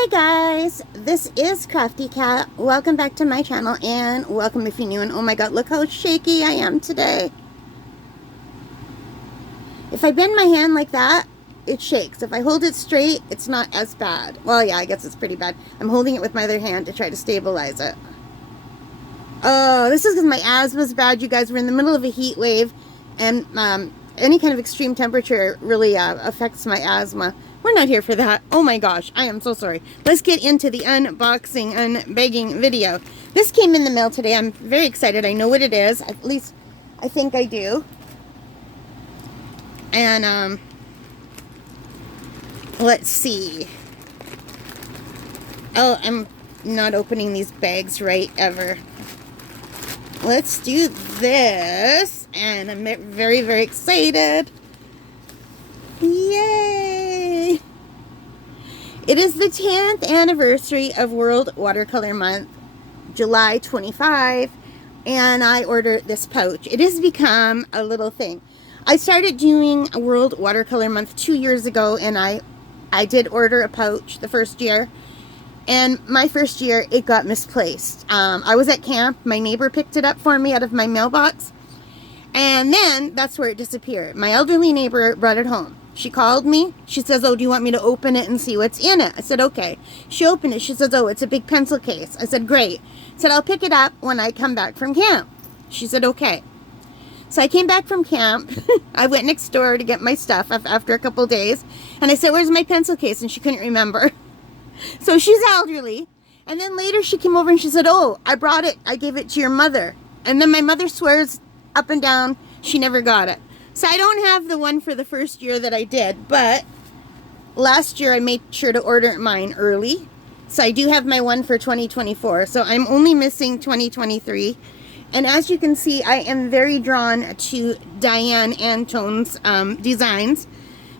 Hi guys, this is Crafty Cat. Welcome back to my channel and welcome if you're new. And oh my god, look how shaky I am today. If I bend my hand like that, it shakes. If I hold it straight, it's not as bad. Well, yeah, I guess it's pretty bad. I'm holding it with my other hand to try to stabilize it. Oh, this is because my asthma's bad, you guys. We're in the middle of a heat wave and any kind of extreme temperature really affects my asthma. We're not here for that. Oh my gosh, I am so sorry. Let's get into the unboxing, unbagging video. This came in the mail today. I'm very excited. I know what it is. At least I think I do. And let's see. Oh, I'm not opening these bags right ever. Let's do this. And I'm very, very excited. Yay! It is the 10th anniversary of World Watercolor Month, July 25, and I ordered this pouch. It has become a little thing. I started doing a World Watercolor Month 2 years ago, and I did order a pouch the first year, and my first year it got misplaced. I was at camp, my neighbor picked it up for me out of my mailbox, and then that's where it disappeared. My elderly neighbor brought it home. She called me. She says, oh, do you want me to open it and see what's in it? I said, okay. She opened it. She says, oh, it's a big pencil case. I said, great. I said, I'll pick it up when I come back from camp. She said, okay. So I came back from camp. I went next door to get my stuff after a couple days. And I said, where's my pencil case? And she couldn't remember. So she's elderly. And then later she came over and she said, oh, I brought it. I gave it to your mother. And then my mother swears up and down she never got it. So I don't have the one for the first year that I did, but last year I made sure to order mine early. So I do have my one for 2024. So I'm only missing 2023. And as you can see, I am very drawn to Diane Antone's designs,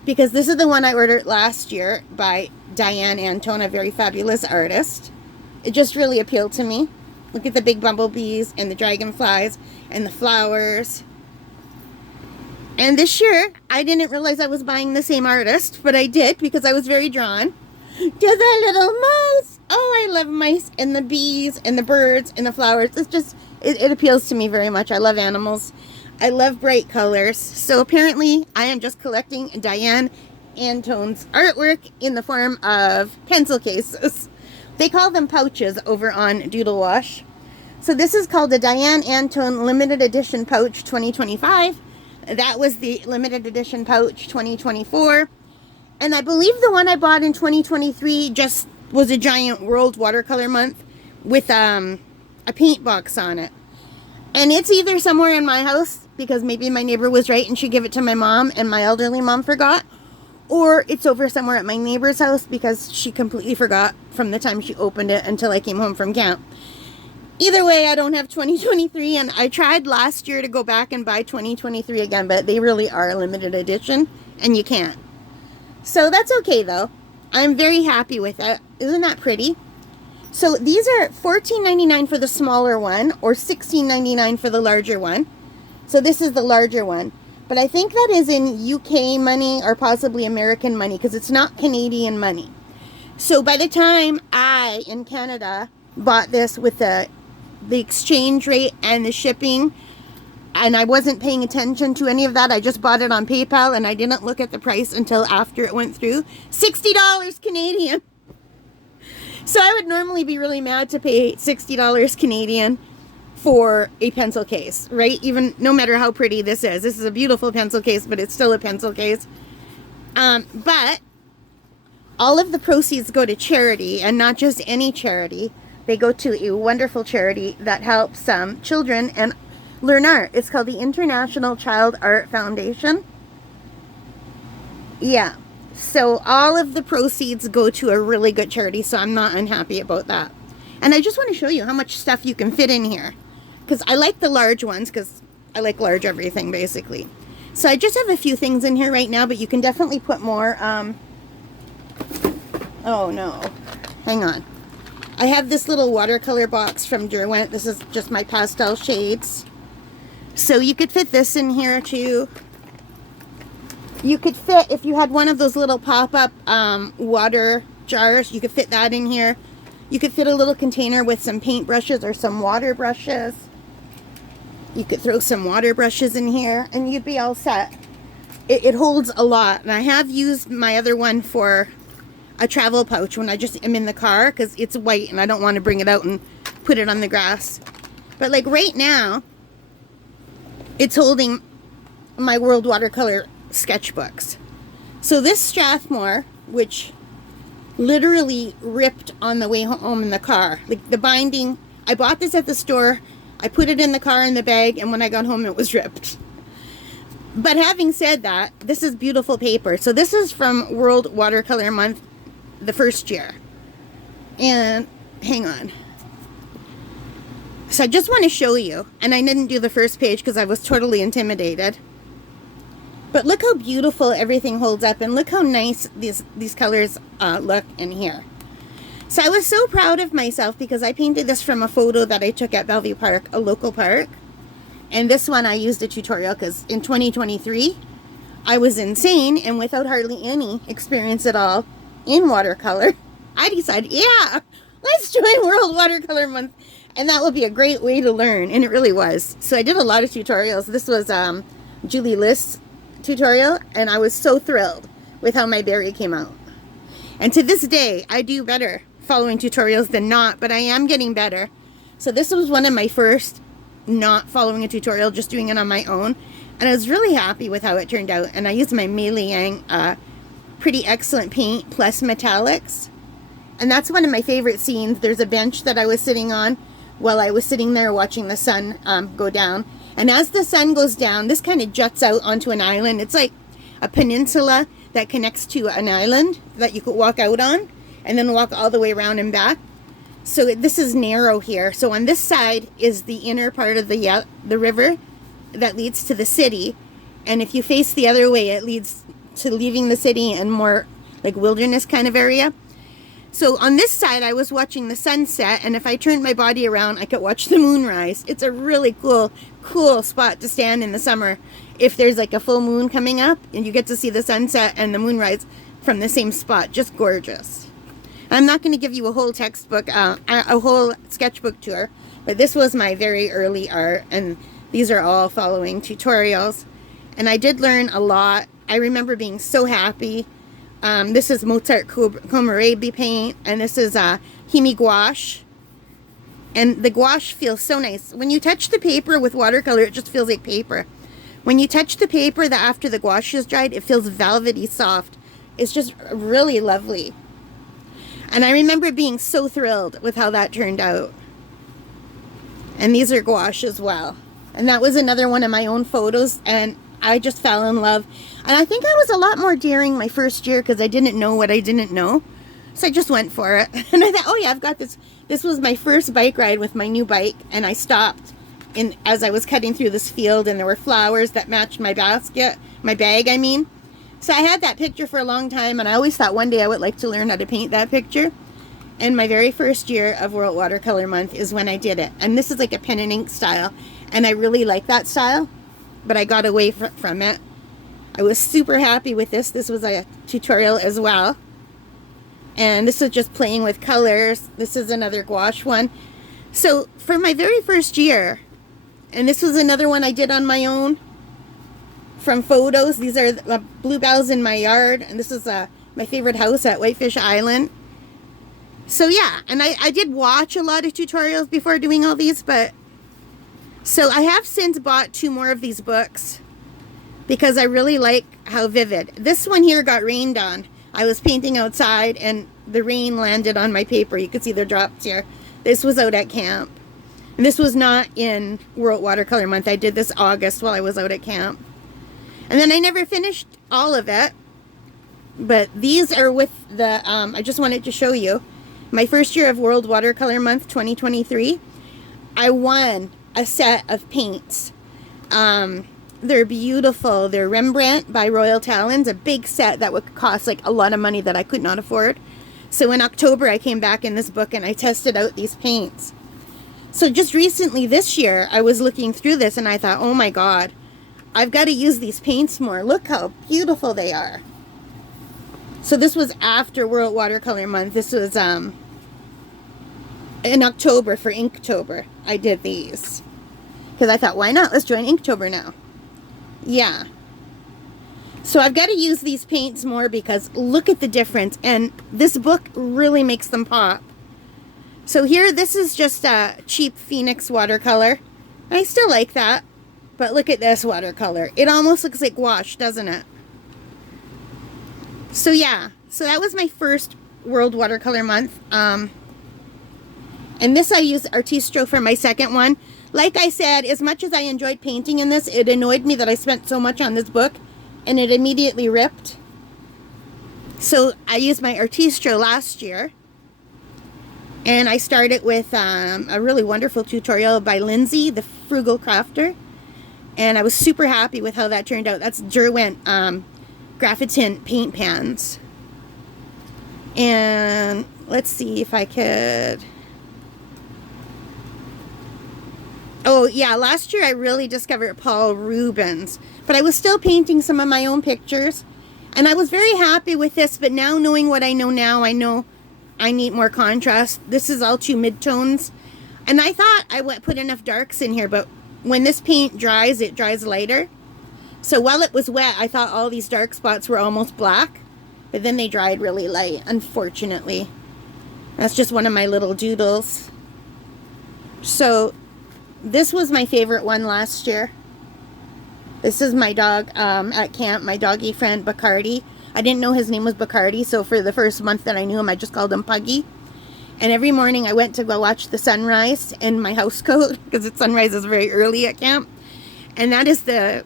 because this is the one I ordered last year by Diane Antone, a very fabulous artist. It just really appealed to me. Look at the big bumblebees and the dragonflies and the flowers. And this year, I didn't realize I was buying the same artist, but I did because I was very drawn to the little mouse. Oh, I love mice and the bees and the birds and the flowers. It's just, it appeals to me very much. I love animals. I love bright colors. So apparently, I am just collecting Diane Antone's artwork in the form of pencil cases. They call them pouches over on Doodle Wash. So this is called the Diane Antone Limited Edition Pouch 2025. That was the limited edition pouch 2024. And I believe the one I bought in 2023 just was a giant World Watercolor Month with a paint box on it. And it's either somewhere in my house, because maybe my neighbor was right and she gave it to my mom and my elderly mom forgot. Or it's over somewhere at my neighbor's house because she completely forgot from the time she opened it until I came home from camp. Either way, I don't have 2023, and I tried last year to go back and buy 2023 again, but they really are a limited edition, and you can't. So that's okay, though. I'm very happy with it. Isn't that pretty? So these are $14.99 for the smaller one, or $16.99 for the larger one. So this is the larger one. But I think that is in UK money, or possibly American money, because it's not Canadian money. So by the time I, in Canada, bought this with the exchange rate and the shipping, and I wasn't paying attention to any of that. I just bought it on PayPal and I didn't look at the price until after it went through. $60 Canadian. So I would normally be really mad to pay $60 Canadian for a pencil case, right? Even no matter how pretty this is. This is a beautiful pencil case, but it's still a pencil case. But all of the proceeds go to charity, and not just any charity. They go to a wonderful charity that helps children and learn art. It's called the International Child Art Foundation. Yeah. So all of the proceeds go to a really good charity, so I'm not unhappy about that. And I just want to show you how much stuff you can fit in here, because I like the large ones, because I like large everything, basically. So I just have a few things in here right now, but you can definitely put more. Oh, no. Hang on. I have this little watercolor box from Derwent. This is just my pastel shades. So you could fit this in here too. You could fit, if you had one of those little pop-up water jars, you could fit that in here. You could fit a little container with some paint brushes or some water brushes. You could throw some water brushes in here and you'd be all set. It holds a lot. And I have used my other one for a travel pouch when I just am in the car because it's white and I don't want to bring it out and put it on the grass. But like right now, it's holding my World Watercolor sketchbooks. So this Strathmore, which literally ripped on the way home in the car. Like the binding, I bought this at the store, I put it in the car in the bag, and when I got home it was ripped. But having said that, this is beautiful paper. So this is from World Watercolor Month, the first year. And hang on. So I just want to show you, and I didn't do the first page because I was totally intimidated. But look how beautiful everything holds up, and look how nice these colors look in here. So I was so proud of myself because I painted this from a photo that I took at Bellevue Park, a local park. And this one I used a tutorial because in 2023, I was insane and without hardly any experience at all in watercolor. I decided, yeah, let's join World Watercolor Month. And that will be a great way to learn. And it really was. So I did a lot of tutorials. This was Julie List's tutorial, and I was so thrilled with how my berry came out. And to this day, I do better following tutorials than not, but I am getting better. So this was one of my first not following a tutorial, just doing it on my own. And I was really happy with how it turned out. And I used my Mei Liang Pretty Excellent Paint plus metallics. And that's one of my favorite scenes. There's a bench that I was sitting on while I was sitting there watching the sun go down. And as the sun goes down, this kind of juts out onto an island. It's like a peninsula that connects to an island that you could walk out on and then walk all the way around and back. So this is narrow here. So on this side is the inner part of the river that leads to the city. And if you face the other way, it leads to leaving the city and more like wilderness kind of area. So on this side, I was watching the sunset, and if I turned my body around, I could watch the moon rise. It's a really cool spot to stand in the summer if there's like a full moon coming up, and you get to see the sunset and the moonrise from the same spot. Just gorgeous. I'm not going to give you a whole textbook, a whole sketchbook tour, but this was my very early art, and these are all following tutorials. And I did learn a lot. I remember being so happy. This is Mozart Kohlrabi paint, and this is Himi gouache. And the gouache feels so nice. When you touch the paper with watercolor, it just feels like paper. When you touch the paper after the gouache is dried, it feels velvety soft. It's just really lovely. And I remember being so thrilled with how that turned out. And these are gouache as well. And that was another one of my own photos, and I just fell in love. And I think I was a lot more daring my first year because I didn't know what I didn't know. So I just went for it. And I thought, oh yeah, I've got this. This was my first bike ride with my new bike. And I stopped as I was cutting through this field, and there were flowers that matched my basket, my bag, I mean. So I had that picture for a long time, and I always thought one day I would like to learn how to paint that picture. And my very first year of World Watercolor Month is when I did it. And this is like a pen and ink style. And I really like that style, but I got away from it. I was super happy with this. This was a tutorial as well. And this is just playing with colors. This is another gouache one. So for my very first year, and this was another one I did on my own from photos. These are the bluebells in my yard. And this is my favorite house at Whitefish Island. So yeah, and I did watch a lot of tutorials before doing all these, but so I have since bought 2 more of these books because I really like how vivid. This one here got rained on. I was painting outside and the rain landed on my paper. You could see the drops here. This was out at camp. And this was not in World Watercolor Month. I did this August while I was out at camp. And then I never finished all of it. But these are with the, I just wanted to show you. My first year of World Watercolor Month 2023, I won a set of paints. They're beautiful. They're Rembrandt by Royal Talons, a big set that would cost like a lot of money that I could not afford. So in October, I came back in this book and I tested out these paints. So just recently this year, I was looking through this and I thought, oh my God, I've got to use these paints more. Look how beautiful they are. So this was after World Watercolor Month. This was in October for Inktober. I did these. Because I thought, why not? Let's join Inktober now. Yeah. So I've got to use these paints more because look at the difference. And this book really makes them pop. So here, this is just a cheap Phoenix watercolor. I still like that. But look at this watercolor. It almost looks like wash, doesn't it? So yeah. So that was my first World Watercolor Month. And this I used Artistro for my second one. Like I said, as much as I enjoyed painting in this, it annoyed me that I spent so much on this book. And it immediately ripped. So I used my Artistro last year. And I started with a really wonderful tutorial by Lindsay, the Frugal Crafter. And I was super happy with how that turned out. That's Derwent Graphitin paint pans. And let's see if I could... Oh, yeah, last year I really discovered Paul Rubens. But I was still painting some of my own pictures. And I was very happy with this, but now knowing what I know now, I know I need more contrast. This is all two midtones. And I thought I would put enough darks in here, but when this paint dries, it dries lighter. So while it was wet, I thought all these dark spots were almost black. But then they dried really light, unfortunately. That's just one of my little doodles. So this was my favorite one last year. This is my dog at camp, my doggy friend Bacardi. I didn't know his name was Bacardi, so for the first month that I knew him, I just called him Puggy. And every morning I went to go watch the sunrise in my house coat, because the sunrise is very early at camp. And that is the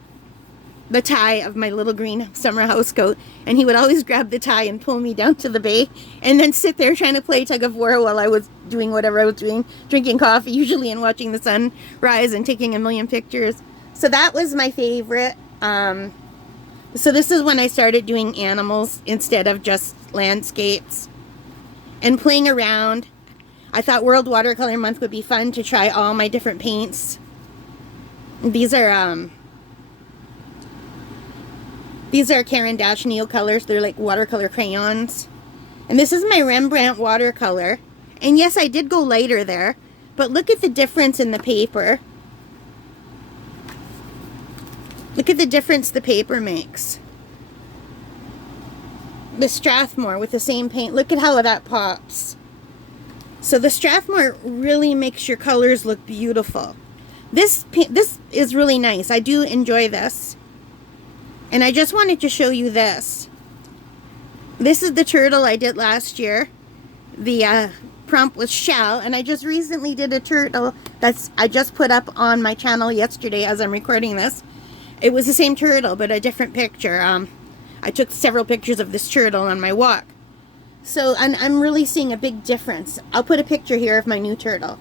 tie of my little green summer house coat. And he would always grab the tie and pull me down to the bay, and then sit there trying to play tug of war while I was doing whatever I was doing, drinking coffee usually, and watching the sun rise and taking a million pictures. So that was my favorite. So this is when I started doing animals instead of just landscapes and playing around. I thought World Watercolor Month would be fun to try all my different paints. These are Caran d'Ache Neocolors. They're like watercolor crayons. And this is my Rembrandt watercolor. And yes, I did go lighter there, but look at the difference in the paper. Look at the difference the paper makes. The Strathmore with the same paint. Look at how that pops. So the Strathmore really makes your colors look beautiful. This is really nice. I do enjoy this. And I just wanted to show you this. This is the turtle I did last year. The prompt was shell. And I just recently did a turtle I just put up on my channel yesterday as I'm recording this. It was the same turtle, but a different picture. I took several pictures of this turtle on my walk. So I'm really seeing a big difference. I'll put a picture here of my new turtle.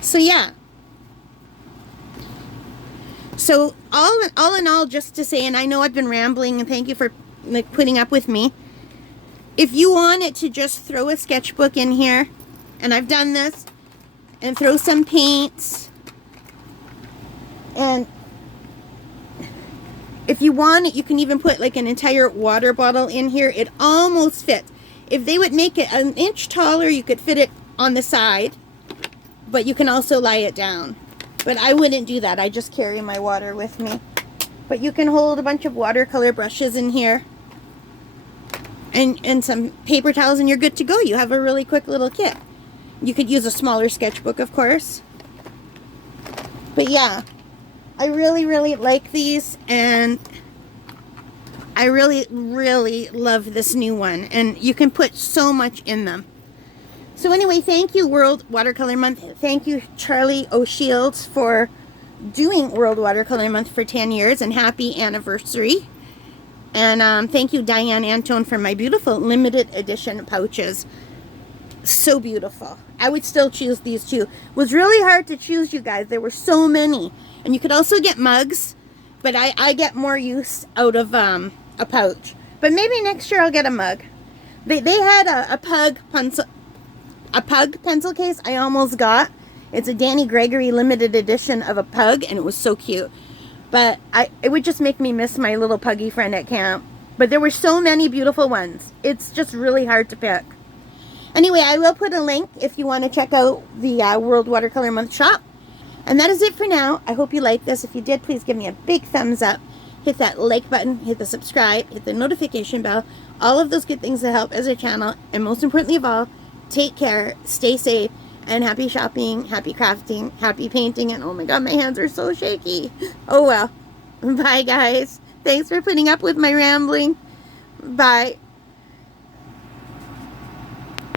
So yeah. So all in all, just to say, and I know I've been rambling, and thank you for like putting up with me. If you wanted to just throw a sketchbook in here, and I've done this, and throw some paints, and if you want it, you can even put like an entire water bottle in here. It almost fits. If they would make it an inch taller, you could fit it on the side, but you can also lie it down. But I wouldn't do that. I just carry my water with me. But you can hold a bunch of watercolor brushes in here, and some paper towels, and you're good to go. You have a really quick little kit. You could use a smaller sketchbook, of course. But yeah, I really, really like these, and I really, really love this new one. And you can put so much in them. So anyway, thank you, World Watercolor Month. Thank you, Charlie O'Shields, for doing World Watercolor Month for 10 years, and happy anniversary. And thank you, Diane Antone, for my beautiful limited edition pouches. So beautiful. I would still choose these two. It was really hard to choose, you guys. There were so many. And you could also get mugs, but I get more use out of a pouch. But maybe next year I'll get a mug. They had a pug pencil case I almost got. It's a Danny Gregory limited edition of a pug, and it was so cute. But it would just make me miss my little puggy friend at camp. But there were so many beautiful ones. It's just really hard to pick. Anyway, I will put a link if you want to check out the World Watercolor Month shop. And that is it for now. I hope you liked this. If you did, please give me a big thumbs up. Hit that like button, hit the subscribe, hit the notification bell. All of those good things that help as our channel. And most importantly of all, take care, stay safe, and happy shopping, happy crafting, happy painting. And oh my God, my hands are so shaky. Oh well. Bye, guys. Thanks for putting up with my rambling. Bye.